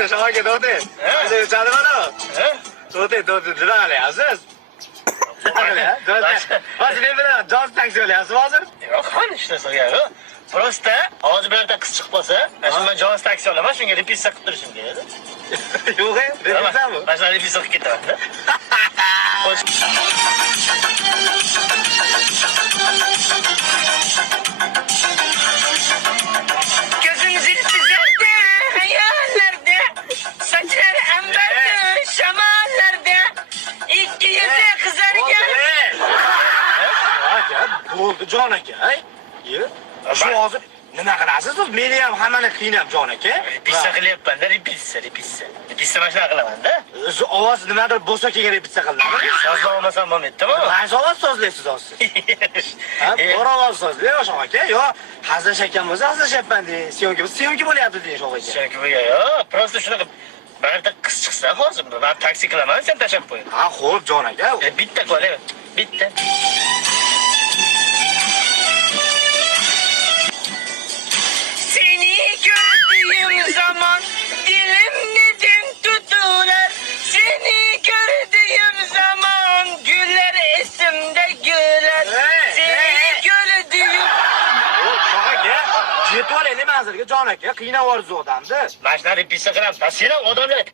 To'xta, shohga to'xta. Hozir uchadi mana. To'xta, nima qilyapsiz? Hozir men bilan joz taksi olyapsiz hozir? Yo'q, qani ishlasizga. Prosta hozir birorta qiz chiqib qolsa, men joz taksi olaman, shunga repisa qilib turishim kerak edi. Yo'q, repisami? Mana repisa qilib ketaman-da. Gözümüz iltizamda, hayallerde, saçları ambarda, şamallarda, iki yüze kızarken. Bo'ldi jon aka. Shu hozir nima qilasiz siz? Meni ham hammani qiynab jon aka. Repisa qilyapman-da, repisa. Repisa mana shunaqa qilaman-da. Ovoz nimadir bo'lsa keyin repisa qilinadi. Sozlab olmasam bo'lmaydimi? Qaysi ovoz sozlaysiz hozir? Ha, bor ovoz sozlay shoh aka. Yo, hazillashayotgan bo'lsa hazillashyapman deng. Syomka bo'lyapti deng shoh aka. Syomka yo'q, prosta shunaqa birorta qiz chiqsa hozir men taksi qilaman, sen tashab qo'y. Ha, xo'p jon aka. Bitta qo'yay, bitta. Seni gördüğüm zaman dilim neden tutular. Seni gördüğüm zaman güller esimde güler. Seni gördüğüm... Shoh aka, jetib olaylik hozirga jon aka, qiynab yuborsiz odamni. Mana shunaqa repisa qilaman. Sen odamlar